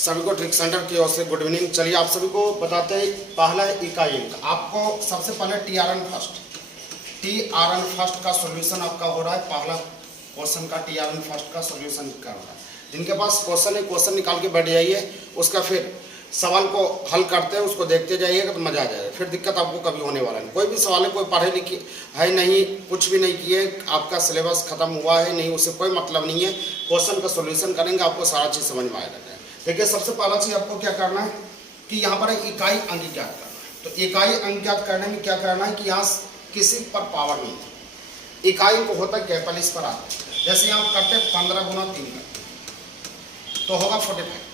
सभी को trick centre की ओर से गुड इवनिंग। चलिए आप सभी को बताते हैं पहला इकाई अंक। आपको सबसे पहले टीआरएन फर्स्ट का सॉल्यूशन आपका हो रहा है। पहला क्वेश्चन का टीआरएन फर्स्ट का सॉल्यूशन कर रहा है। जिनके पास क्वेश्चन है क्वेश्चन निकाल के बैठ जाइए, उसका फिर सवाल को हल करते हैं, उसको देखते जाइएगा तो मजा आ जाएगा। फिर दिक्कत आपको कभी होने वाला नहीं। कोई भी सवाल है, कोई पढ़े लिखे है नहीं, कुछ भी नहीं किए, आपका सिलेबस खत्म हुआ है नहीं, उससे कोई मतलब नहीं है। क्वेश्चन का सॉल्यूशन करेंगे, आपको सारा चीज़ समझ में आएगा। देखिए सबसे पहला चीज़ आपको क्या करना है कि यहाँ पर इकाई अंक ज्ञात करना है। तो इकाई अंक ज्ञात करने में क्या करना है कि यहाँ किसी पर पावर नहीं है। इकाई को होता है कैपिटल इस पर आता है। जैसे यहाँ करते 15 गुना 3 तो होगा 45।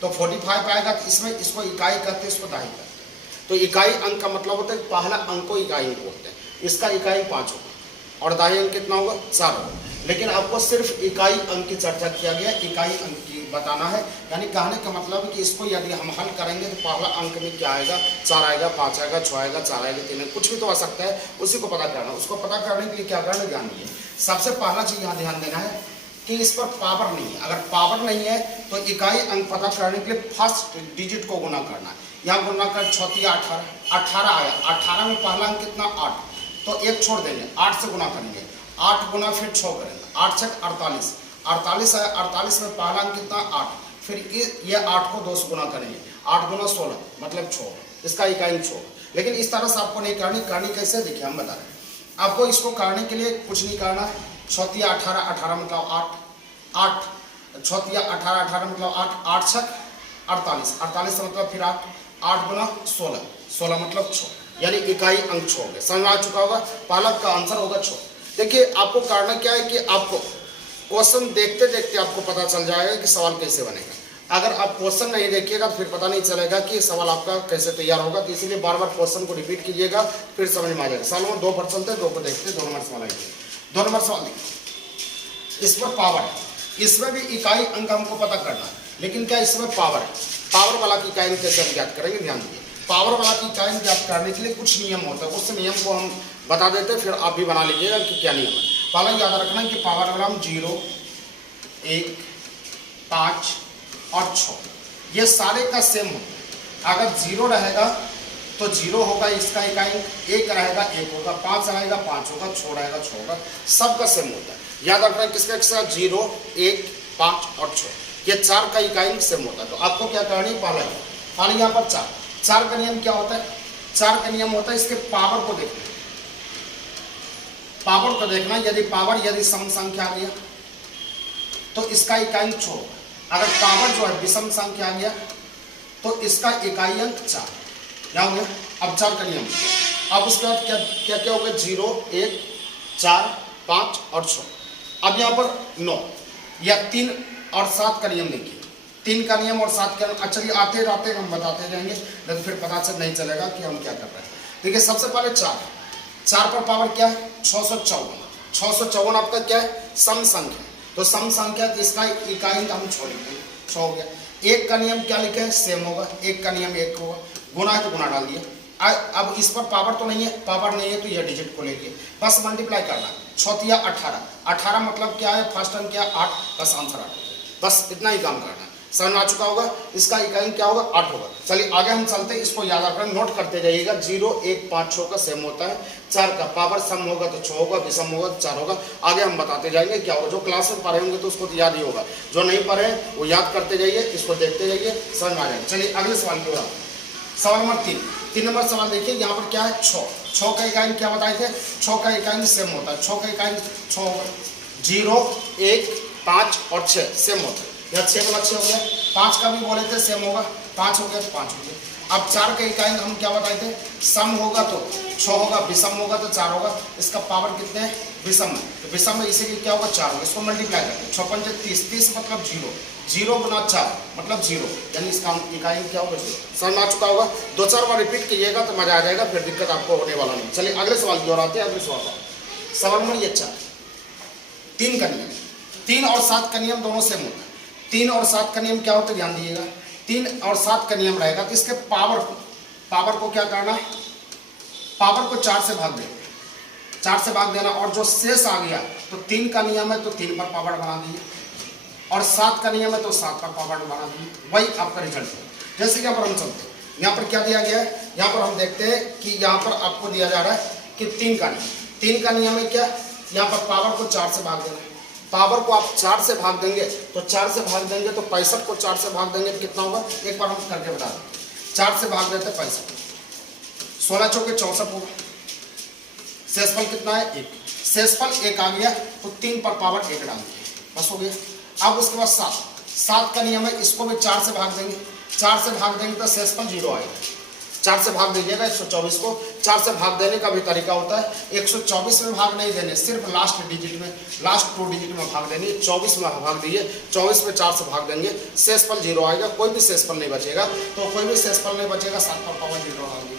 तो 45 आएगा, तो इसमें इसको इकाई कहते हैं, इसको दहाई कहते हैं। तो इकाई अंक का मतलब होता है पहला अंक को इकाई अंक बोलते हैं। इसका इकाई 5 होगा और दहाई अंक कितना होगा 4 होगा। लेकिन आपको सिर्फ इकाई अंक की चर्चा किया गया, इकाई अंक की बताना है। यानी कहने का मतलब है कि इसको यदि हम हल करेंगे तो पहला अंक में क्या आएगा, 4 आएगा, 5 आएगा, 6 आएगा, 4 आएगा, 3 आएगा, कुछ भी तो आ सकता है। उसी को पता करना। उसको पता करने के लिए क्या करना, ध्यान दीजिए। सबसे पहला चीज़ यहाँ ध्यान देना है कि इस पर पावर नहीं है। अगर पावर नहीं है तो इकाई अंक पता करने के लिए फर्स्ट डिजिट को गुना करना है। यहाँ गुना कर 6 × 18, 18 आया। 18 में पहला अंक कितना 8, तो 1 छोड़ देंगे, 8 से गुना करेंगे। 8 गुना फिर 6 करेंगे, 8 छक 48, 48 आया। 48 में पहला अंक कितना 8, फिर ये 8 को 2 से गुना करेंगे। 8 गुना 16 मतलब 6, इसका इकाई 6। लेकिन इस तरह से आपको नहीं करनी कैसे, देखिए हम बता रहे हैं आपको। इसको करने के लिए कुछ नहीं करना है। 6 × 18, 18 मतलब 8, 8 6 × 18, 18 मतलब 8, 8 छक 48, 48 मतलब फिर 8, 8 गुना 16, 16 मतलब 6, यानी इकाई अंक 6 हो गए। समझ में आ चुका होगा। पहला का आंसर होगा 6। देखिए आपको करना क्या है कि आपको क्वेश्चन देखते देखते आपको पता चल जाएगा कि सवाल कैसे बनेगा। अगर आप क्वेश्चन नहीं देखिएगा तो फिर पता नहीं चलेगा कि सवाल आपका कैसे तैयार होगा। तो इसीलिए बार बार क्वेश्चन को रिपीट कीजिएगा, फिर समझ में आ जाएगा। सवाल में 2 पर चलते हैं, 2 को देखते हैं। 2 नंबर सवाल आएंगे। 2 नंबर सवाल देखिए, इस पर पावर है। इसमें भी इकाई अंक हमको पता करना है, लेकिन क्या इसमें पावर है। पावर वाला की इकाई कैसे हम ज्ञात करेंगे, ध्यान दीजिए। पावर वाला की इकाई ज्ञात करने के लिए कुछ नियम होता है, उस नियम को हम बता देते हैं, फिर आप भी बना लीजिएगा कि क्या नियम है। पहला याद रखना है कि पावर वाला हम 0, 1, 5 और 6 ये सारे का सेम होता है। अगर 0 रहेगा तो 0 होगा, इसका इकाई 1 रहेगा 1 होगा, 5 रहेगा 5 होगा, 6 रहेगा 6 होगा, सबका सेम होता है। याद रखना है किसका साथ 0, 1, 5 और 6 ये 4 का इकाई सेम होता है। तो आपको क्या करनी है, पहला यहाँ पर 4 का नियम क्या होता है। 4 का नियम होता है इसके पावर को देखना। पावर को देखना, यदि सम संख्या आ गया तो इसका इकाई 6। अगर पावर जो है विषम संख्या आ गया तो इसका इकाई अंक 4। क्या हो गया, अब 4 का नियम। अब उसके बाद क्या क्या हो गया, 0, 1, 4, 5 और 6। अब यहाँ पर 9 या 3 और 7 का नियम देखिए। 3 का नियम और 7 का नियम। चलिए आते रहते हम बताते जाएंगे, लेकिन फिर पता चल नहीं चलेगा कि हम क्या कर रहे हैं। देखिए सबसे पहले 4 पर पावर क्या है, 654। 654 आपका क्या है, सम संख्या। तो सम संख्या तो इसका इकाई हम छोड़ देंगे, 6 हो गया। 1 का नियम क्या लिखे है, सेम होगा। 1 का नियम 1 होगा, गुना है तो गुना डाल दिया। अब इस पर पावर तो नहीं है, पावर नहीं है तो यह डिजिट को लेके बस मल्टीप्लाई करना। 6 × 18, 18 मतलब क्या है, फर्स्ट अंक क्या 8, बस आंसर 8। बस इतना ही काम करना है। समझ में आ चुका होगा। इसका इकाई क्या होगा, 8 होगा। चलिए आगे हम चलते हैं, इसको याद रखना, नोट करते जाइएगा। 0, 1, 5, 6 का सेम होता है। 4 का पावर सम होगा तो 6 होगा, विषम होगा तो 4 होगा। आगे हम बताते जाएंगे क्या होगा। जो क्लास में पढ़े होंगे तो उसको तो याद ही होगा, जो नहीं पढ़े वो याद करते जाइए, इसको देखते जाइए, समझ में आ जाएगा। चलिए अगले सवाल की ओर। सवाल नंबर 3 नंबर सवाल देखिए। यहाँ पर क्या है, 6 का इकाई क्या बताए थे, 6 का इकाई सेम होता है। 6 का इकाई 6 होगा। 0, 1, 5 और 6 सेम होता है। यह 6 वाला 6 हो गया। 5 का भी बोले थे सेम होगा, 5 हो गया तो 5 हो गया। अब 4 का इकाई हम क्या बताए थे, सम होगा तो 6 होगा, विषम होगा तो 4 होगा। इसका पावर कितने हैं, विषम है, तो विषम में इसीलिए क्या होगा 4 होगा। इसको मल्टीप्लाई करते हैं। 6 × 5 = 30, 30 मतलब 0, 0 गुना 4 मतलब 0, यानी इसका इकाई क्या होगा 0। समझ में आ चुका होगा। 2-4 बार रिपीट कीजिएगा तो मजा आ जाएगा, फिर दिक्कत आपको होने वाला नहीं। चलिए अगले सवाल की ओर आते हैं। अगले सवाल नंबर ये 4, 3 का नियम। 3 और 7 का नियम दोनों सेम होता है। 3 और 7 का नियम क्या होता है, ध्यान दीजिएगा। 3 और 7 का नियम रहेगा तो इसके पावर को क्या करना है, पावर को 4 से भाग देना। 4 से भाग देना और जो शेष आ गया तो 3 का नियम है तो 3 पर पावर बना दीजिए। और 7 का नियम है तो 7 पर पावर बना दी, वही आपका रिजल्ट है। जैसे कि यहाँ पर हम चलते हैं, यहाँ पर क्या दिया गया है, यहाँ पर हम देखते हैं कि यहाँ पर आपको दिया जा रहा है कि 3 का नियम। 3 का नियम है क्या, यहाँ पर पावर को 4 से भाग देना है। पावर को आप 4 से भाग देंगे तो 4 से भाग देंगे तो 65 को 4 से भाग देंगे तो कितना होगा, एक बार हम करके बता दें। 4 से भाग देते 65, 16 चौके 64 होगा। शेषफल कितना है, 1। शेषफल 1 आ गया तो 3 पर पावर 1 डाल दिया, बस हो गया। अब उसके बाद 7 का नियम है, इसको भी 4 से भाग देंगे। 4 से भाग देंगे तो शेषफल 0 आएगा। 4 से भाग दीजिएगा 124 को। 4 से भाग देने का भी तरीका होता है, 124 में भाग नहीं देने, सिर्फ लास्ट डिजिट में, लास्ट 2 डिजिट में भाग देनी। 24 में भाग दीजिए, 24 में 4 से भाग देंगे, शेषफल 0 आएगा, कोई भी शेषफल नहीं बचेगा। तो कोई भी शेषफल नहीं बचेगा, 7 पर पावर 0 डाल दिए।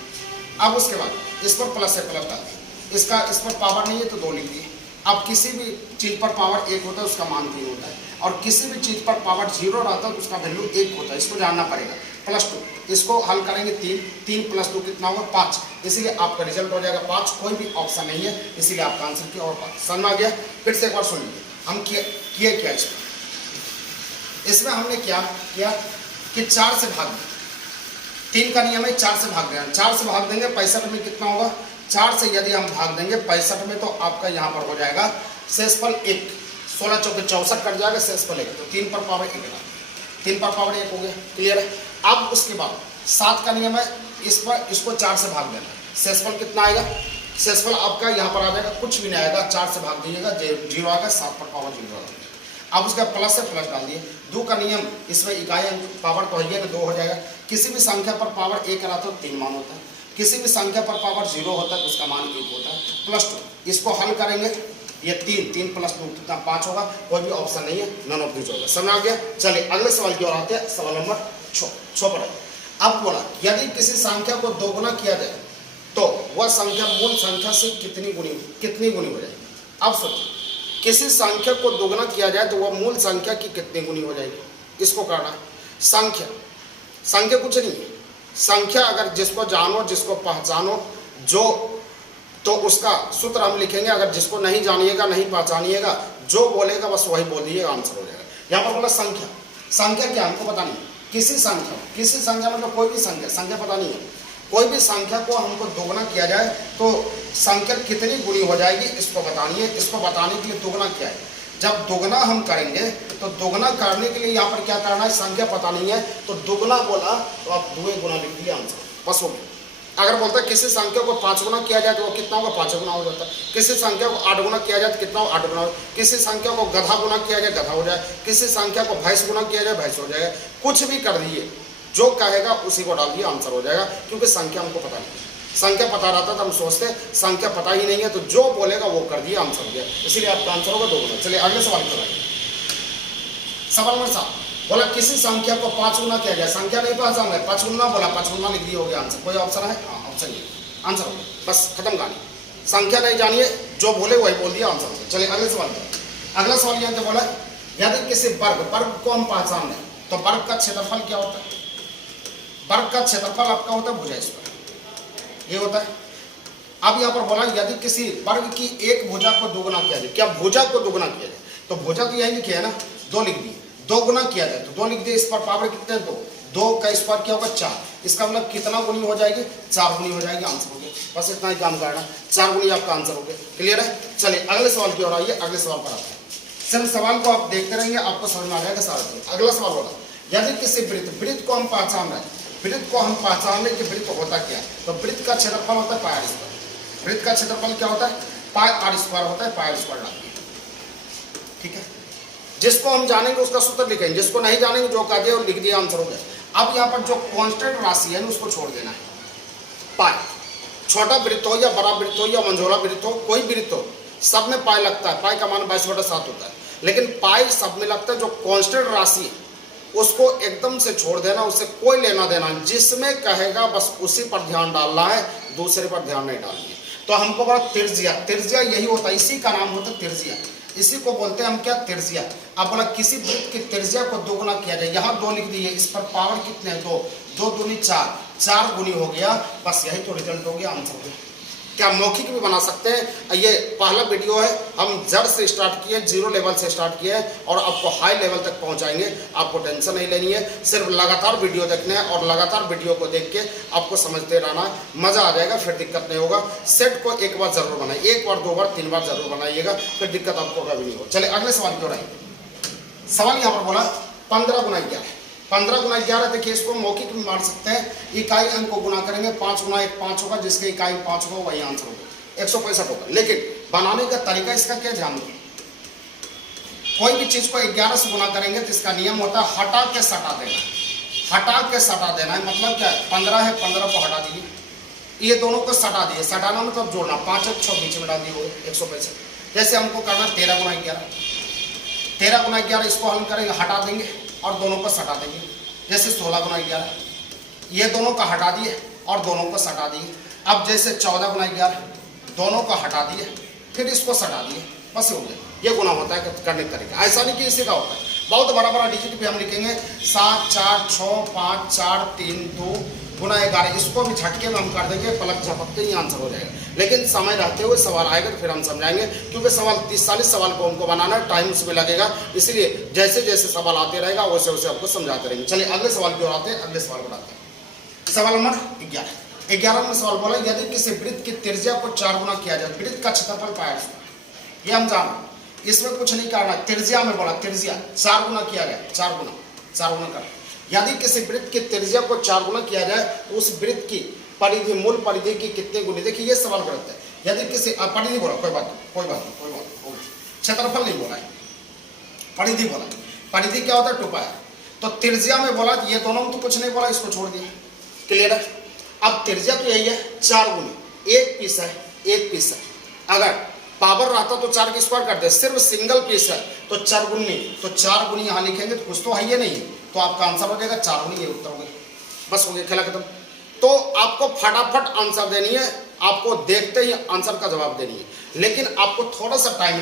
अब उसके बाद इस पर प्लस से प्लस डाल दिए, इसका इस पर पावर नहीं है तो 2 लिख दिए। अब किसी भी चीज़ पर पावर 1 होता है उसका मान 3 होता है, और किसी भी चीज़ पर पावर 0 रहता है तो उसका वैल्यू 1 होता है, इसको जानना पड़ेगा। +2, इसको हल करेंगे 3 + 2 कितना होगा, 5, इसीलिए आपका रिजल्ट हो जाएगा 5। कोई भी ऑप्शन नहीं है, इसीलिए आपका आंसर किया और 5। समझ में आ गया। फिर से एक बार सुन लीजिए, हम किए क्या इसमें हमने क्या किया कि 4 से भाग, 3 का नियम है 4 से भाग देना। 4 से भाग देंगे 65 में कितना होगा, 4 से यदि हम भाग देंगे 65 में तो आपका यहाँ पर हो जाएगा शेषफल 1। 16 चौके 64 कट जाएगा, शेषफल 1, तो 3 पर पावर 1 डाल, 3 पर पावर 1 हो गया, क्लियर है। अब उसके बाद 7 का नियम है, इस पर इसको 4 से भाग देना। शेषफल कितना आएगा, शेषफल आपका यहाँ पर आ जाएगा, कुछ भी नहीं आएगा, 4 से भाग दीजिएगा 0 आएगा, 7 पर पावर 0 डाल। अब उसका प्लस से प्लस डाल दिए। 2 का नियम, इसमें इकाई पावर तो है ना, 2 हो जाएगा। किसी भी संख्या पर पावर 1 रहता है तो 3 मान होता है, किसी भी संख्या पर पावर 0 होता है तो उसका मान 1 होता है। +2, इसको हल करेंगे, ये 3 + 2 कितना 5 होगा, कोई भी ऑप्शन नहीं है, नन ऑफ दिस होगा। समझ आ गया। चलिए अगले सवाल की ओर आते हैं, सवाल नंबर 6 पर। अब बोला यदि किसी संख्या को 2 गुना किया जाए तो वह संख्या मूल संख्या से कितनी गुनी हो जाएगी। अब सोचिए, किसी संख्या को 2 गुना किया जाए तो वह मूल संख्या की कितनी गुनी हो जाएगी, इसको करना है। संख्या कुछ नहीं है, संख्या अगर जिसको जानो, जिसको पहचानो, जो तो उसका सूत्र हम लिखेंगे। अगर जिसको नहीं जानिएगा, नहीं पहचानिएगा, जो बोलेगा बस वही बोलिएगा, आंसर हो जाएगा। यहाँ पर बोला संख्या क्या हमको पता नहीं, किसी संख्या मतलब कोई भी संख्या पता नहीं है। कोई भी संख्या को हमको 2 गुना किया जाए तो संख्या कितनी गुनी हो जाएगी, इसको बतानी है। इसको बताने के लिए 2 गुना क्या है, जब 2 गुना हम करेंगे तो 2 गुना करने के लिए यहाँ पर क्या करना है, संख्या पता नहीं है तो 2 गुना बोला तो आप 2 गुना लिख दिए, आंसर बस हो गया। अगर बोलता है किसी संख्या को 5 गुना किया जाए तो वो कितना होगा, 5 गुना हो जाता है। किसी संख्या को 8 गुना किया जाए तो कितना हो, 8 गुना हो। किसी संख्या को गधा गुना किया जाए, गधा हो जाए। किसी संख्या को भैंस गुना किया जाए, भैंस हो जाएगा। कुछ भी कर दिए, जो कहेगा उसी को डाल दिए, आंसर हो जाएगा। क्योंकि संख्या हमको पता नहीं, संख्या पता रहता तो हम सोचते, संख्या पता ही नहीं है तो जो बोलेगा वो कर दिया, आंसर हो गया। इसीलिए आपका आंसर होगा 2 गुना। चलिए अगले सवाल पर आइए। सवाल नंबर 7 बोला किसी संख्या को 5 गुना किया जाए, संख्या नहीं पहचान है, 5 गुना बोला, 5 गुना लिख दिया, हो गया आंसर। कोई ऑप्शन है, ऑप्शन नहीं, आंसर हो गया, बस खत्म कहानी। संख्या नहीं जानिए, जो बोले वही बोल दिया, आंसर हो गया। चलिए अगले सवाल पर। अगला सवाल यहाँ बोला यदि किसी वर्ग को हम पहचान लें तो वर्ग का क्षेत्रफल क्या होता है। वर्ग का क्षेत्रफल आपका होता है भुजा स्क्वायर, ये होता है। अब यहाँ पर बोला यदि किसी वर्ग की एक भुजा को 2 गुना किया जाए, क्या भुजा को 2 गुना किया जाए, तो भुजा तो यही लिखी है ना, 2 लिख दिए। 2 गुना किया जाए तो 2 लिख दिए, इस पर पावर कितने हैं, 2 का स्क्वायर क्या होगा, 4। इसका मतलब कितना गुनी हो जाएगी, 4 गुनी हो जाएगी, आंसर हो गया। बस इतना ही काम करना, 4 गुनी आपका आंसर हो गया, क्लियर है। चलिए अगले सवाल की ओर आइए, अगले सवाल पर आते हैं। सिर्फ सवाल को आप देखते रहेंगे, आपको समझ में आ जाएगा सारा चीज। अगला सवाल होगा यदि किसी वृत्त को हम पहचान रहे हैं, वृत्त को हम पहचान लें कि वृत्त होता क्या है, तो वृत्त का क्षेत्रफल होता है पाई r स्क्वायर। वृत्त का क्षेत्रफल क्या होता है, पाई r स्क्वायर होता है, पाई r स्क्वायर डालिए, ठीक है। जिसको हम जानेंगे उसका सूत्र लिखेंगे, जिसको नहीं जानेंगे जो कह दिया वो लिख दिया, आंसर हो गया। अब यहाँ पर जो कांस्टेंट राशि है उसको छोड़ देना है। पाई, छोटा वृत्त हो या बड़ा वृत्त हो या मंझोला वृत्त हो, कोई वृत्त हो, सब में पाई लगता है। पाई का मान 22/7 होता है, लेकिन पाई सब में लगता है। जो कांस्टेंट राशि है उसको एकदम से छोड़ देना, उससे कोई लेना देना, जिसमें कहेगा बस उसी पर ध्यान डालना है, दूसरे पर ध्यान नहीं डालनी है। तो हमको बोला त्रिज्या यही होता है, इसी का नाम होता है त्रिज्या, इसी को बोलते हैं हम क्या, त्रिज्या। अब बोला किसी वृत्त की त्रिज्या को 2 गुना किया जाए, यहाँ 2 लिख दिए, इस पर पावर कितने हैं, 2 2 दूनी 4, 4 गुनी हो गया, बस यही तो रिजल्ट हो गया, आंसर हो गया। क्या मौखिक भी बना सकते हैं। ये पहला वीडियो है, हम जड़ से स्टार्ट किए, 0 लेवल से स्टार्ट किए हैं और आपको हाई लेवल तक पहुंचाएंगे। आपको टेंशन नहीं लेनी है, सिर्फ लगातार वीडियो देखना है और लगातार वीडियो को देख के आपको समझते रहना है, मजा आ जाएगा, फिर दिक्कत नहीं होगा। सेट को एक बार जरूर बनाइए, 1 बार 2 बार 3 बार जरूर बनाइएगा, फिर दिक्कत आपको कभी नहीं होगा। चलिए अगले सवाल की ओर आइए। सवाल यहाँ पर बोला 15 गुना 11, 15 गुना 11। देखिए इसको मौखिक में मार सकते हैं, इकाई अंक को गुना करेंगे, 5 गुना 1 5 होगा, जिसके इकाई 5 होगा वही आंसर होगा, 165 होगा। लेकिन बनाने का तरीका इसका क्या ध्यान दो, कोई भी चीज को 11 से गुना करेंगे तो इसका नियम होता है हटा के सटा देना, हटा के सटा देना है। मतलब क्या है, 15 है, 15 को हटा दीजिए, ये दोनों को सटा दिए, सटाना मतलब जोड़ना, 5 और 6 बीच में डाल दिए, 165। जैसे हमको करना 13 गुना 11, 13 गुना 11 इसको हल करेंगे, हटा देंगे और दोनों को सटा देंगे। जैसे 16 गुना 11, ये दोनों का हटा दिए और दोनों को सटा दिए। अब जैसे 14 गुना 11, दोनों को हटा दिए फिर इसको सटा दिए, बस हो गया। ये गुना होता है करने का तरीका, ऐसा नहीं कि इसी का होता है। बहुत बड़ा बड़ा डिजिट पे हम लिखेंगे 7 4 6 5 4 3 2 गुना 11, इसको भी झटके में हम कर देंगे, पलक झपकते ही आंसर हो जाएगा। लेकिन समय रहते हुए सवाल आएगा तो फिर हम समझाएंगे, क्योंकि सवाल 30-40 सवाल को हमको बनाना, टाइम उसमें लगेगा, इसलिए जैसे जैसे सवाल आते रहेगा वैसे वैसे आपको समझाते रहेंगे। चलिए अगले सवाल की ओर आते हैं, अगले सवाल बनाते हैं। सवाल नंबर 11 में सवाल बोला, यदि किसी वृत्त की त्रिज्या को 4 गुना किया जाए, वृत्त का क्षेत्रफल पाया, ये हम जान, इसमें कुछ नहीं करना। त्रिज्या में बोला, त्रिज्या 4 गुना किया गया, 4 गुना कर। यदि किसी वृत्त की त्रिज्या को 4 गुना किया जाए तो उस वृत्त की परिधि, मूल परिधि की कितने गुनी। देखिए ये सवाल गलत है, यदि किसी परिधि बोला, कोई बात नहीं, क्षेत्रफल नहीं बोला है, परिधि बोला। परिधि क्या होता है, 2 पाया। तो त्रिज्या में बोला, ये दोनों में तो कुछ नहीं बोला, इसको छोड़ दिया, क्लियर है। अब त्रिज्या तो यही है 4 गुनी, 1 पीस है, 1 पीस है। अगर पावर रहता तो 4 की स्क्वायर करते, सिर्फ सिंगल पीस है तो 4 गुनी, तो 4 गुनी यहाँ लिखेंगे तो कुछ तो है ये नहीं, तो आपका आंसर हो जाएगा 4 गुनी, ये उत्तर हो गया, बस हो गया, खेला खत्म। तो आपको फटाफट आंसर देनी है, आपको देखते ही आंसर का जवाब देनी है, लेकिन आपको थोड़ा सा टाइम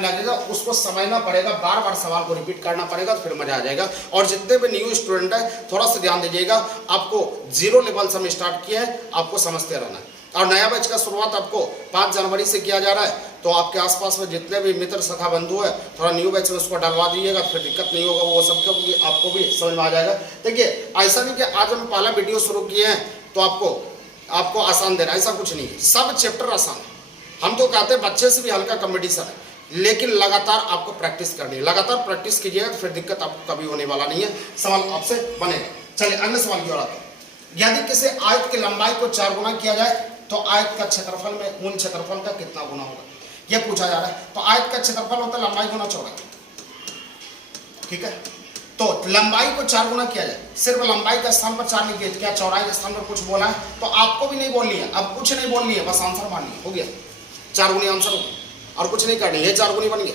लगेगा, उसको समझना पड़ेगा, बार बार सवाल को रिपीट करना पड़ेगा, तो फिर मजा आ जाएगा। और जितने भी न्यू स्टूडेंट है थोड़ा सा ध्यान दीजिएगा, आपको 0 लेवल से हम स्टार्ट किए हैं, आपको समझते रहना है। और नया बैच का शुरुआत आपको 5 जनवरी से किया जा रहा है, तो आपके आसपास में जितने भी मित्र सखा बंधु है, थोड़ा न्यू बैच में उसको डलवा दीजिएगा, फिर दिक्कत नहीं होगा, वो सबको आपको भी समझ में आ जाएगा। देखिए ऐसा नहीं कि आज हम पहला वीडियो शुरू किए हैं तो आपको आसान दे रहा है, ऐसा कुछ नहीं है, सब चैप्टर आसान है। हम तो कहते हैं बच्चे से भी हल्का कंपटीशन है, लेकिन लगातार आपको प्रैक्टिस करनी है, लगातार प्रैक्टिस कीजिएगा तो फिर दिक्कत आपको कभी होने वाला नहीं है, सवाल आपसे बनेगा। चलिए अगले सवाल की ओर आते हैं। यदि किसी आयत की लंबाई को 4 गुना किया जाए तो आयत का क्षेत्रफल में मूल क्षेत्रफल का कितना गुना होगा, यह पूछा जा रहा है। तो आयत का क्षेत्रफल होता है लंबाई गुना चौड़ाई, ठीक है। तो लंबाई को 4 गुना किया जाए, सिर्फ लंबाई के स्थान पर 4 लिखिए, क्या चौड़ाई के स्थान पर कुछ बोला है, तो आपको भी नहीं बोलनी है, अब कुछ नहीं बोलनी है, बस आंसर मानिए, हो गया 4 गुनी आंसर हो गया, और कुछ नहीं करनी है, 4 गुनी बन गया,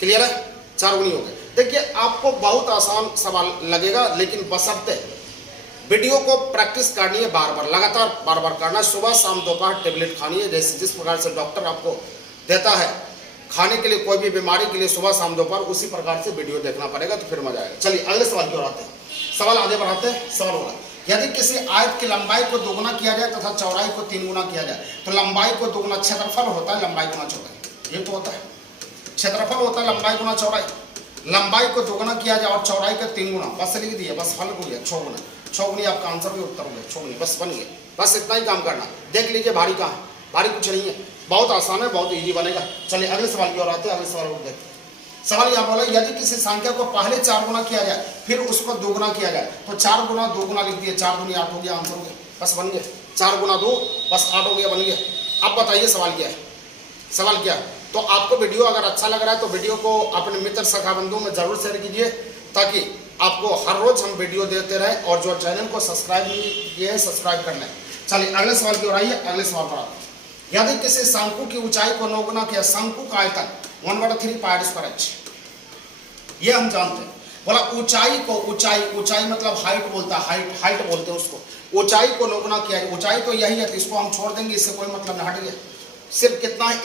क्लियर है, 4 गुनी हो गया। देखिए आपको बहुत आसान सवाल लगेगा, लेकिन बशर्ते वीडियो को प्रैक्टिस करनी है, लगातार बार बार करना, सुबह शाम दोपहर टेबलेट खानी है, जैसे जिस प्रकार से डॉक्टर आपको देता है खाने के लिए कोई भी बीमारी के लिए सुबह शाम दोपहर, उसी प्रकार से वीडियो देखना पड़ेगा, तो फिर मजा आएगा। चलिए अगले सवाल की ओर आते हैं, सवाल आगे बढ़ाते हैं। सवाल होगा, यदि किसी आयत की लंबाई को 2 गुना किया जाए तथा चौड़ाई को 3 गुना किया जाए, तो लंबाई को 2 गुना, क्षेत्रफल होता है लंबाई गुना चौड़ाई, ये तो होता है, क्षेत्रफल होता है लंबाई गुना चौड़ाई, लंबाई को 2 गुना किया जाए और चौड़ाई को 3 गुना, बस लिख दिए, बस हल हो गया, 6 गुना, 6 गुनी आपका आंसर भी उत्तर हो गया, 6 गुनी, बस बन गया, बस इतना ही काम करना। देख लीजिए भारी कहाँ, भारी कुछ नहीं है, बहुत आसान है, बहुत इजी बनेगा। चलिए अगले सवाल की ओर आते हैं, अगले सवाल को देखते हैं। सवाल यहाँ बोला, यदि किसी संख्या को पहले 4 गुना किया जाए फिर उसको 2 गुना किया जाए, तो 4 गुना 2 गुना लिख दिए, 4 दूनी 8 हो गया, आंसर हो गया, बस बन गया, 4 गुना 2 बस 8 हो गया, बन गया। अब बताइए सवाल क्या है, सवाल क्या है। तो आपको वीडियो अगर अच्छा लग रहा है तो वीडियो को अपने मित्र सखा बंधुओं में जरूर शेयर कीजिए, ताकि आपको हर रोज हम वीडियो देते रहे, और जो चैनल को सब्सक्राइब नहीं किए हैं सब्सक्राइब कर लें। चलिए अगले सवाल की ओर आइए, अगले सवाल पर आते हैं। यदि किसी शंकु की ऊंचाई को 9 गुना किया, शंकु का आयतन 1/3 πr², ये हम जानते हैं। बोला ऊंचाई को, ऊंचाई मतलब हाइट बोलता है, हाइट बोलते हैं उसको, ऊंचाई को 9 गुना किया, ऊंचाई तो यही है, तो इसको हम छोड़ देंगे, इससे कोई मतलब नहीं, हट गया। सिर्फ कितना है,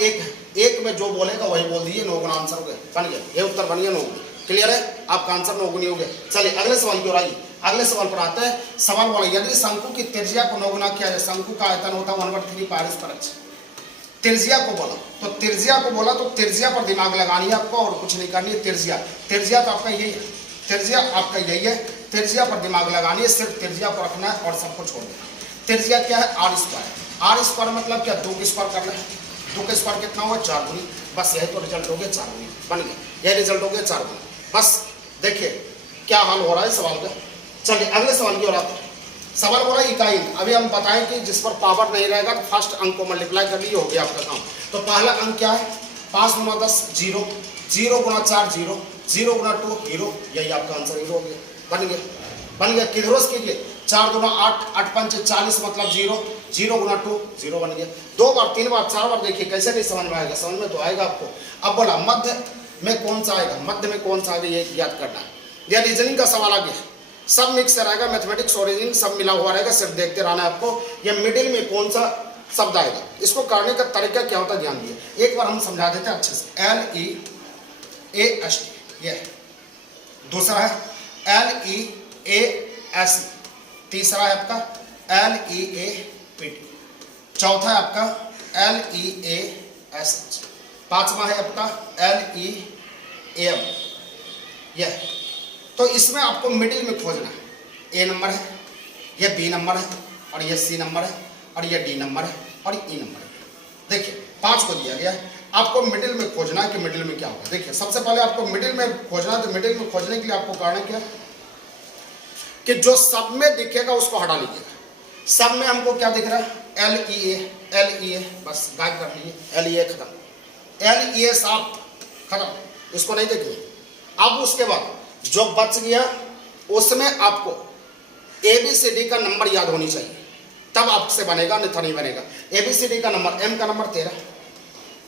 एक में जो बोलेगा वही बोल दीजिए, 9 गुना आंसर हो गया, बन गया, ये उत्तर बन गया 9 गुना, क्लियर है, आपका आंसर 9 गुनी हो गया। चलिए अगले सवाल की ओर आइए, अगले सवाल पर आते हैं। सवाल बोला यदि शंकु की त्रिज्या को 9 गुना किया जाए, शंकु का आयतन होता है 1/3 पाई पर h। त्रिज्या को बोला तो त्रिज्या पर दिमाग लगानी है आपको और कुछ नहीं करनी है। त्रिज्या तो आपका यही है, त्रिज्या आपका यही है, त्रिज्या पर दिमाग लगानी है, सिर्फ त्रिज्या को रखना है और सबको छोड़ देना। त्रिज्या क्या है? Are square. आर स्क्वायर मतलब क्या? 2 का स्क्वायर करना है। 2 का स्क्वायर कितना हुआ? 4 गुनी। बस यही तो रिजल्ट हो गया, 4 गुनी बन गया। यह रिजल्ट हो गया 4 गुनी। बस देखिए क्या हाल हो रहा है सवाल का। चलिए अगले सवाल की ओर आते हैं। सवाल बोला इकाई। अभी हम बताएं कि जिस पर पावर नहीं रहेगा तो फर्स्ट अंक को मल्टीप्लाई कर लिए, हो गया आपका काम। तो पहला अंक क्या है? 5 गुना 10 0, 0 गुना 4 0, 0 गुना 2 0, यही आपका आंसर 0 हो गया। बन गया। किधरों से कीजिए? 4 गुना 8, 8 पंच 40 मतलब 0, 0 गुना 2 0 बन गया। 2 बार 3 बार 4 बार देखिए कैसे नहीं समझ में आएगा, समझ में तो आएगा आपको। अब बोला मध्य में कौन सा आएगा, मध्य में कौन सा आएगा ये याद करना है। यह रीजनिंग का सवाल आ गया, सब मिक्स रहेगा, मैथमेटिक्स और रीजनिंग सब मिला हुआ रहेगा, सिर्फ देखते रहना है आपको। यह मिडिल में कौन सा शब्द आएगा, इसको करने का तरीका क्या होता है ध्यान दिए। एक बार हम समझा देते हैं अच्छे से। LEAST ये दूसरा है LEAS, तीसरा है आपका LEAPT, चौथा है आपका LEASH, पांचवा है आपका LEAM। यह तो इसमें आपको मिडिल में खोजना है। ए नंबर है, यह बी नंबर है, और यह सी नंबर है, और यह डी नंबर है, और ई नंबर है। देखिए 5 को दिया गया है, आपको मिडिल में खोजना है कि मिडिल में क्या होगा। देखिए सबसे पहले आपको मिडिल में खोजना है, तो मिडिल में खोजने के लिए आपको करना क्या कि जो सब में दिखेगा उसको हटा लीजिएगा। सब में हमको क्या दिख रहा है? LEA, बस गायब कर लीजिए। LEA खत्म, LEA साफ खत्म, इसको नहीं देखिए। अब उसके बाद जो बच गया उसमें आपको ABCD का नंबर याद होनी चाहिए, तब आपसे बनेगा, नहीं तो नहीं बनेगा। ABCD का नंबर, M का नंबर 13,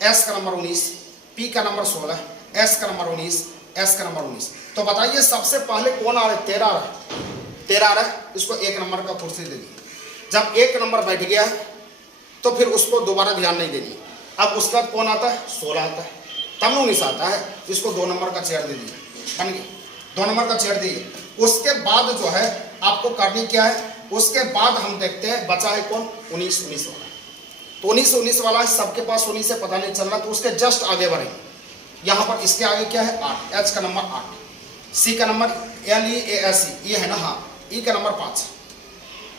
S का नंबर 19, P का नंबर 16, S का नंबर 19, S का नंबर 19। तो बताइए सबसे पहले कौन आ रहा है? 13 आ रहा है, 13 आ रहा है, इसको 1 नंबर का कुर्सी दे दी। जब 1 नंबर बैठ गया है तो फिर उसको दोबारा ध्यान नहीं देनी। अब उसका कौन आता है? 16 आता है, तब 19 आता है, इसको 2 नंबर का चेयर दे दिया, बन गया। 2 नंबर का चेयर दिए। उसके बाद जो है आपको करनी क्या है? उसके बाद हम देखते हैं बचा है कौन? 19 वाला। तो 19 वाला है, सबके पास 19 से पता नहीं चल रहा, तो उसके जस्ट आगे बढ़ेंगे। यहाँ पर इसके आगे क्या है? 8, H का नंबर 8, C का नंबर LEASE ये है ना, हाँ, E का नंबर 5,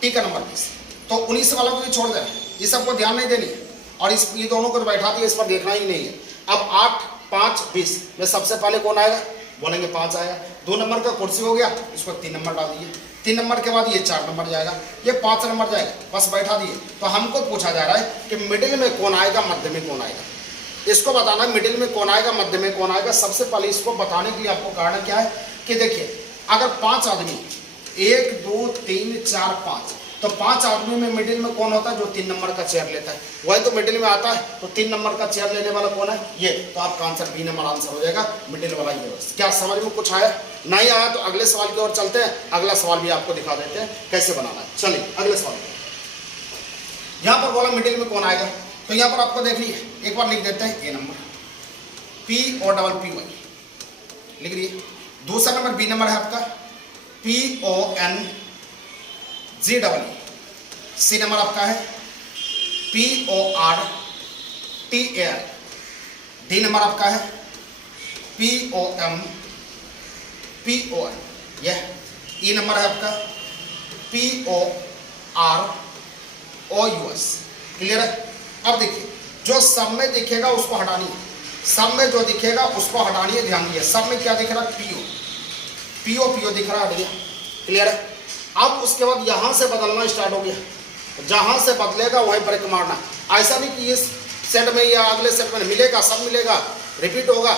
T का नंबर 20। तो 19 वाला को भी छोड़ देना, ये सबको ध्यान नहीं देनी है, और इस ये दोनों को बैठा दिया, इस पर देखना ही नहीं है। अब 8 5 20 में सबसे पहले कौन आएगा? बोलेंगे 5 आएगा। 2 नंबर का कुर्सी हो गया, इसको 3 नंबर डाल दिए। 3 नंबर के बाद ये 4 नंबर जाएगा, ये 5 नंबर जाएगा, बस बैठा दिए। तो हमको पूछा जा रहा है कि मिडिल में कौन आएगा, मध्य में कौन आएगा, इसको बताना। मिडिल में कौन आएगा, मध्य में कौन आएगा। सबसे पहले इसको बताने के लिए आपको कारण क्या है कि देखिए अगर 5 आदमी 1 2 3 4 5, तो 5 आदमी में मिडिल में कौन होता है? जो 3 नंबर का चेयर लेता है, वही तो मिडिल में आता है। तो 3 नंबर का चेयर लेने वाला कौन है? ये। तो आपका आंसर बी नंबर आंसर हो जाएगा, मिडिल वाला ये। क्या समझ में कुछ आया? नहीं आया तो अगले सवाल की ओर चलते हैं। अगला सवाल भी आपको दिखा देते हैं कैसे बनाना है। चलिए अगले सवाल। यहाँ पर बोला मिडिल में कौन आएगा, तो यहाँ पर आपको देख लीजिए, एक बार लिख देते हैं। ए नंबर POPPY लिख लीजिए। दूसरा नंबर बी नंबर है आपका PONGEE। सी नंबर आपका है PORTAL। डी नंबर आपका है POMPON। यह ई नंबर है आपका POROUS। क्लियर है? अब देखिए जो सब में दिखेगा उसको हटानी है, सब में जो दिखेगा उसको हटानी है। ध्यान दिए, सब में क्या दिख रहा है? PO दिख रहा है। क्लियर है? अब उसके बाद यहाँ से बदलना स्टार्ट हो गया, जहाँ से बदलेगा वहीं ब्रेक मारना। ऐसा नहीं कि इस सेट में या अगले सेट में मिलेगा, सब मिलेगा, रिपीट होगा,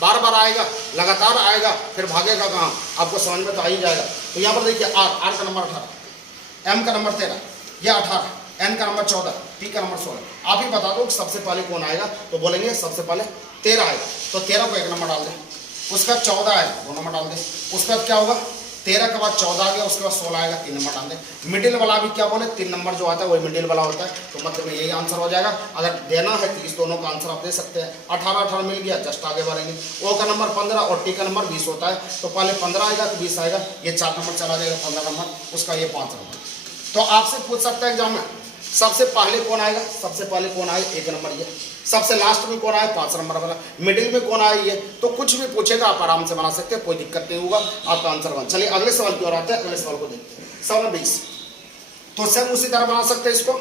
बार बार आएगा, लगातार आएगा, फिर भागेगा कहाँ? आपको समझ में तो आ ही जाएगा। तो यहाँ पर देखिए आर का नंबर 18, M का नंबर 13, यह 18, N का नंबर 14, P का नंबर 16। आप ही बता दो कि सबसे पहले कौन आएगा, तो बोलेंगे सबसे पहले 13 आएगा, तो 13 को 1 नंबर डाल दें। उसका 14 है 2 नंबर डाल दें। उसके बाद क्या होगा? 13 के बाद 14 आ गया, उसके बाद 16 आएगा, 3 नंबर डाल दें। मिडिल वाला भी क्या बोले, 3 नंबर जो आता है वही मिडिल वाला होता है, तो मतलब में यही आंसर हो जाएगा। अगर देना है तो इस दोनों का आंसर आप दे सकते हैं। 18 मिल गया, जस्ट आगे बढ़ेंगे। ओ का नंबर 15 और टी का नंबर 20 होता है, तो पहले 15 आएगा तो 20 आएगा, ये 4 नंबर चला जाएगा, 15 नंबर, उसका ये 5 नंबर। तो आपसे पूछ सकता है एग्जाम में, सबसे पहले कौन आएगा, सबसे पहले कौन आए 1 नंबर ये, सबसे लास्ट में कौन आए 5 नंबर वाला, मिडिल में कौन आए ये, तो कुछ भी पूछेगा आप आराम से बना सकते हैं, कोई दिक्कत नहीं होगा, आपका आंसर बन। चलिए अगले सवाल की ओर आते हैं, अगले सवाल को देखते हैं। सवाल 20, तो सेम उसी तरह बना सकते हैं इसको।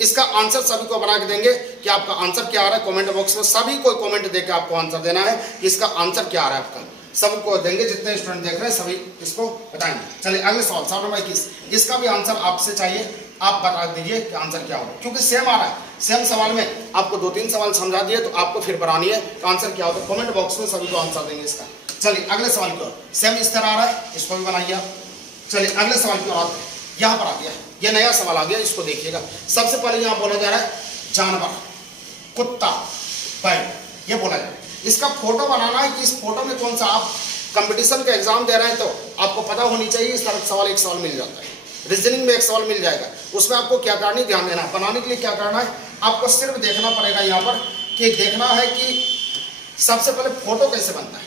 इसका आंसर सभी को बना के देंगे कि आपका आंसर क्या आ रहा है, कमेंट बॉक्स में सभी को कमेंट देकर आपको आंसर देना है कि इसका आंसर क्या आ रहा है आपका, सबको देंगे, जितने स्टूडेंट देख रहे हैं सभी इसको बताएंगे। चलिए अगले सवाल, सवाल नंबर 21, इसका भी आंसर आपसे चाहिए, आप बता दीजिए कि आंसर क्या होगा, क्योंकि सेम आ रहा है, सेम सवाल में आपको 2-3 सवाल समझा दिए, तो आपको फिर बनानी है कि आंसर क्या होगा, कमेंट बॉक्स में सभी को आंसर देंगे इसका। चलिए अगले सवाल की ओर, सेम इस तरह आ रहा है, इसको भी बनाइए आप। चलिए अगले सवाल की ओर आते हैं, यहाँ पर आ गया, ये नया सवाल आ गया, इसको देखिएगा। सबसे पहले यहाँ बोला जा रहा है जानवर, कुत्ता, बैल, ये बोला जा रहा है। इसका फोटो बनाना है कि इस फोटो में कौन सा, आप कंपटीशन का एग्जाम दे रहे हैं तो आपको पता होनी चाहिए, इस तरह सवाल एक सवाल मिल जाता है, रीजनिंग में एक सवाल मिल जाएगा, उसमें आपको क्या करना है, ध्यान देना है। बनाने के लिए क्या करना है, आपको सिर्फ देखना पड़ेगा यहाँ पर कि देखना है कि सबसे पहले फोटो कैसे बनता है।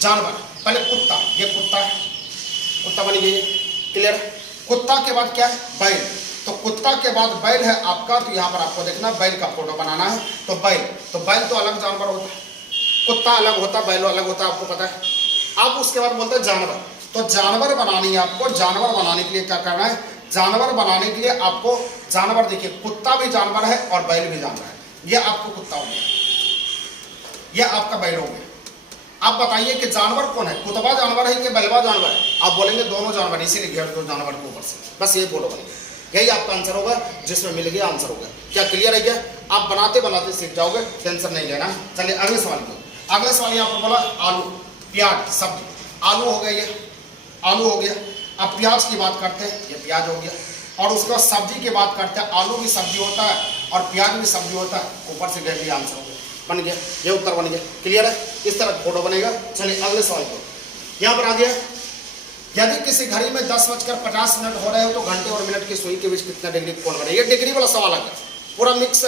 जानवर, पहले कुत्ता, ये कुत्ता है, कुत्ता बन गई, क्लियर। कुत्ता के बाद क्या है, बैल, तो कुत्ता के बाद बैल है आपका, तो यहाँ पर आपको देखना बैल का फोटो बनाना है। तो बैल तो अलग जानवर होता है, कुत्ता अलग होता है, बैल अलग होता है, आपको पता है। आप उसके बाद बोलते हैं जानवर, तो जानवर बनानी है आपको। जानवर बनाने के लिए क्या करना है, जानवर बनाने के लिए आपको जानवर, देखिए कुत्ता भी जानवर है और बैल भी जानवर है, ये आपको कुत्ता हो गया, ये आपका बैल हो गया। आप बताइए कि जानवर कौन है, कुतबा जानवर है कि बैलवा जानवर है, आप बोलेंगे दोनों जानवर, इसीलिए घेर दो जानवर के ऊपर से, बस ये फोटो बनेगा, यही आपका आंसर होगा, जिसमें मिल गया आंसर होगा। क्या क्लियर है क्या, आप बनाते बनाते सीख जाओगे, टेंशन नहीं लेना। चलिए अगले सवाल को, अगले सवाल यहाँ पर बोला आलू, प्याज, सब्जी, आलू हो गया, ये आलू हो गया। अब प्याज की बात करते हैं, ये प्याज हो गया, और उसके बाद सब्जी की बात करते हैं, आलू भी सब्जी होता है और प्याज भी सब्जी होता है, ऊपर से घेर दिया, आंसर हो गया, बन गया, ये उत्तर बन गया, क्लियर है, इस तरह फोटो बनेगा। चलिए अगले सवाल को, यहाँ पर आ गया, यदि किसी घड़ी में 10:50 हो रहे हो तो घंटे और मिनट की सुई के बीच कितना डिग्री कोण बने, ये डिग्री वाला सवाल आ गया, पूरा मिक्स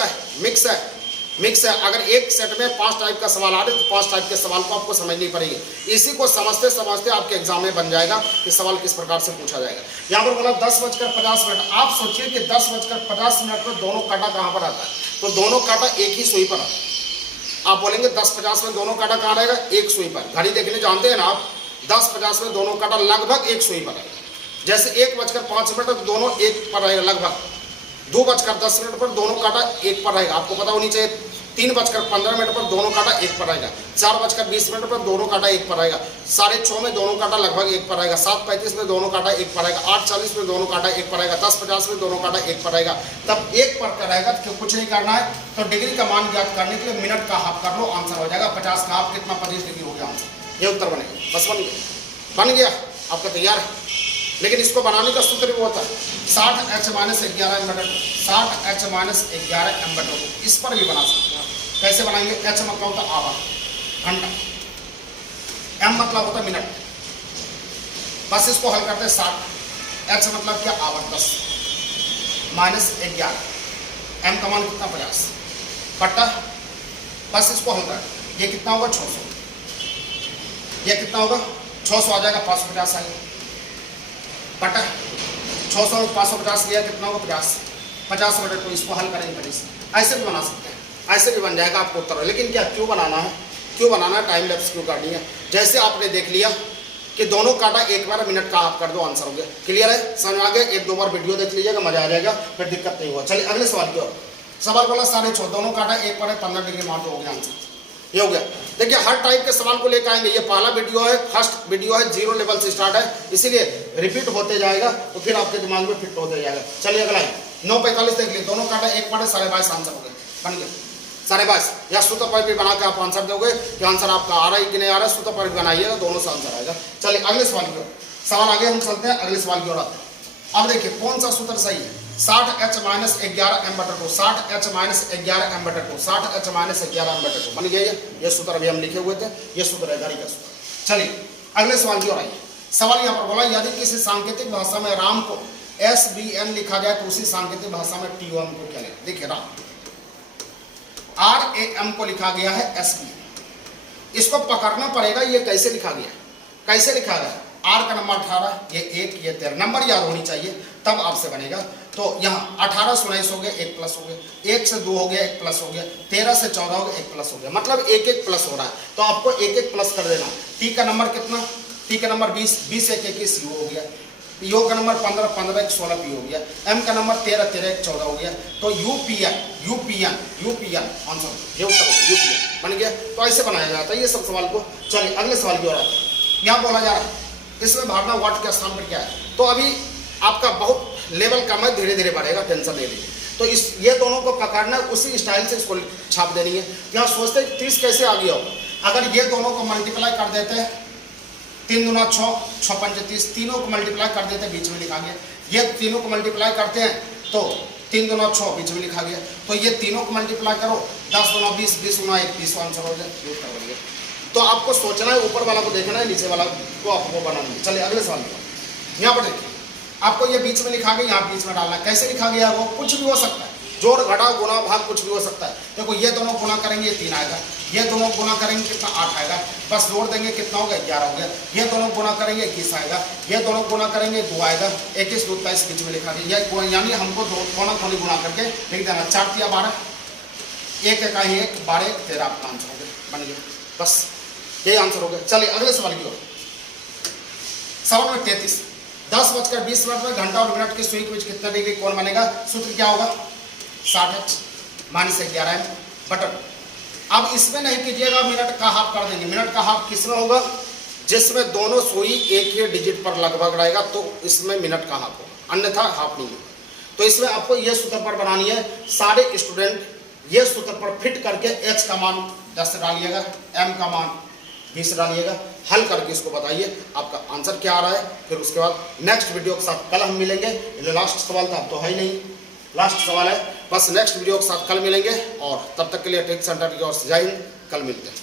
है। अगर एक सेट में 5 टाइप का सवाल आ रहे तो 5 टाइप के सवाल को आपको समझनी पड़ेगी, इसी को समझते समझते आपके एग्जाम में बन जाएगा कि सवाल किस प्रकार से पूछा जाएगा। यहाँ पर बोला 10:50, आप सोचिए कि 10:50 में दोनों कांटा कहाँ पर आता है, तो दोनों कांटा एक ही सुई पर आता है। आप बोलेंगे 10:50 में दोनों कांटा कहाँ रहेगा, एक सुई पर, घड़ी देखने जानते हैं ना आप, 10:50 में दोनों कांटा लगभग एक सुई पर आएगा। जैसे 1:05 तो दोनों एक पर रहेगा लगभग, 2:10 पर दोनों कांटा एक पर रहेगा, आपको पता होनी चाहिए। 3:15 पर दोनों कांटा एक पर रहेगा, 4:20 पर दोनों कांटा एक पर रहेगा, 6:30 में दोनों कांटा लगभग एक पर रहेगा, 7:35 में दोनों कांटा एक पर रहेगा, 8:40 में दोनों कांटा एक पर रहेगा, 10:50 में दोनों कांटा एक पर रहेगा। तब एक पर का रहेगा तो कुछ नहीं करना है, तो डिग्री का मान ज्ञात करने के लिए मिनट का हाफ कर लो, आंसर हो जाएगा 50 का हाफ कितना, 25 डिग्री हो गया आंसर, ये उत्तर बनेगा, बस बन गया आपका तैयार है। लेकिन इसको बनाने का सूत्र भी होता है 60h-11 m/2, 60h-11 m/2, इस पर भी बना सकते हैं। कैसे बनाएंगे, h मतलब होता है आवर, घंटा, m मतलब होता है मिनट, बस इसको हल करते हैं 60, h मतलब क्या आवर 10 -11, m का मान कितना 50 बट्टा, बस इसको हल कर, ये कितना होगा 600, ये कितना होगा 600 आ जाएगा, 550 आएगा बटा 600 में 550 लिया कितना होगा 50 तो इसको हल करेंगे फिर ऐसे भी बना सकते हैं, ऐसे भी बन जाएगा आपको उत्तर। लेकिन क्या क्यों बनाना है, टाइम लैप्स क्यों करनी है। जैसे आपने देख लिया कि दोनों कांटा एक बार मिनट का हाफ कर दो, आंसर हो गया, क्लियर है, समझ आ गया। 1-2 बार वीडियो देख लीजिएगा, मजा आ जाएगा, फिर दिक्कत नहीं हुआ। चलिए अगले सवाल की ओर, सवाल बोला 6.5, दोनों कांटा एक पर है, 15 डिग्री मान, हो गया आंसर, ये हो गया। देखिए हर टाइप के सवाल को लेकर आएंगे, ये पहला वीडियो है, फर्स्ट वीडियो है, 0 लेवल से स्टार्ट है, इसीलिए रिपीट होते जाएगा तो फिर आपके दिमाग में फिट होते जाएगा। चलिए अगला 9:45 देख लिए, दोनों कांटा एक पर है, 22.5 आंसर हो गया, बन गया 22.5। या सूत्र पर भी बना के आप आंसर दोगे कि आंसर आपका आ रहा है कि नहीं आ रहा है, सूत्र पर भी बनाइएगा, दोनों से आंसर आएगा। चलिए अगले सवाल की ओर, सवाल आगे हम चलते हैं, अगले सवाल की ओर आते हैं। अब देखिए कौन सा सूत्र सही है, 60h-11 m/2, 60h-11 m/2, 60h-11 m/2 बन गया। ये सूत्र अभी हम लिखे हुए थे, ये सूत्र है घड़ी का सूत्र। चलिए अगले सवाल की ओर आइए, सवाल यहाँ पर बोला यदि किसी सांकेतिक भाषा में राम को SBN लिखा जाए तो उसी सांकेतिक भाषा में TOM को क्या लिखा। देखिए राम RAM को लिखा गया है SBN, इसको पकड़ना पड़ेगा ये कैसे लिखा गया, कैसे लिखा गया। R का नंबर 18, ये 1 ये 13, नंबर याद होनी चाहिए तब आपसे बनेगा। तो यहाँ 18 से 19 हो गया, 1 प्लस हो गया, 1 से 2 हो गया, 1 प्लस हो गया, 13 से 14 हो गया, 1 प्लस हो गया, मतलब 1 प्लस हो रहा है। तो आपको 1 प्लस कर देना। T का नंबर कितना, T का नंबर 20, 20 1 21 U हो गया, PO का नंबर 15, 15 1 16 P हो गया, M का नंबर 13, 13 1 14 हो गया। तो UPN आंसर ये उत्तर हो गया, UPN बन गया। तो ऐसे बनाया जाता है ये सब सवाल को। चलिए अगले सवाल की ओर आते हैं। यहाँ बोला जा रहा है इसमें भावना वाट के स्थान पर क्या है। तो अभी आपका बहुत लेवल कम है, धीरे धीरे बढ़ेगा, टेंशन ले लीजिए। तो इस ये दोनों को पकड़ना उसी स्टाइल से इसको छाप देनी है। यहाँ सोचते हैं 30 कैसे आ गया होगा। अगर ये दोनों को मल्टीप्लाई कर देते हैं, 3 दूना 6, 6 पंचे 30, तीनों को मल्टीप्लाई कर देते हैं, बीच में लिखा गया। ये तीनों को मल्टीप्लाई करते हैं तो 3 दूना 6, बीच में लिखा गया। तो ये तीनों को मल्टीप्लाई करो, 10 दूना 20, 20 गुना 1, 30 आंसर हो जाए। तो आपको सोचना है, ऊपर वाला को देखना है, नीचे वाला को आपको बनाना है। चलिए अगले सवाल में यहाँ पर देखिए, आपको ये बीच में लिखा गया, यहाँ बीच में डालना है। कैसे लिखा गया वो कुछ भी हो सकता है, जोड़ घटा गुणा भाग कुछ भी हो सकता है। देखो ये दोनों गुणा करेंगे 3 आएगा, ये दोनों गुणा करेंगे कितना 8 आएगा, बस जोड़ देंगे कितना होगा 11 हो गया। ये दोनों गुणा करेंगे 21 आएगा, ये दोनों गुणा करेंगे 2 आएगा, 21 2 23 बीच में लिखा गया। यानी हमको दोनों थोड़ी गुणा करके लिख देना। 4 तिया 12, 1 1 12 1 13 आपका आंसर हो गया, बन गया। बस यही आंसर हो गया। चलिए अगले सवाल की ओर। सवाल नंबर 33, 10:20 में घंटा और मिनट की सुई के बीच कितना डिग्री कोण बनेगा। सूत्र क्या होगा, 60h माइनस 11m बटन। अब इसमें नहीं कीजिएगा, मिनट का हाफ कर देंगे। मिनट का हाफ किसमें होगा, जिसमें दोनों सुई एक ही डिजिट पर लगभग रहेगा तो इसमें मिनट का हाफ होगा, अन्यथा हाफ नहीं होगा। तो इसमें आपको यह सूत्र पर बनानी है। सारे स्टूडेंट ये सूत्र पर फिट करके h का मान 10 डालिएगा, m का मान 20 डालिएगा, हल करके इसको बताइए आपका आंसर क्या आ रहा है। फिर उसके बाद नेक्स्ट वीडियो के साथ कल हम मिलेंगे। लास्ट सवाल था, अब तो है ही नहीं, लास्ट सवाल है। बस नेक्स्ट वीडियो के साथ कल मिलेंगे और तब तक के लिए टेक सेंटर की ओर से जय हिंद, कल मिलते हैं।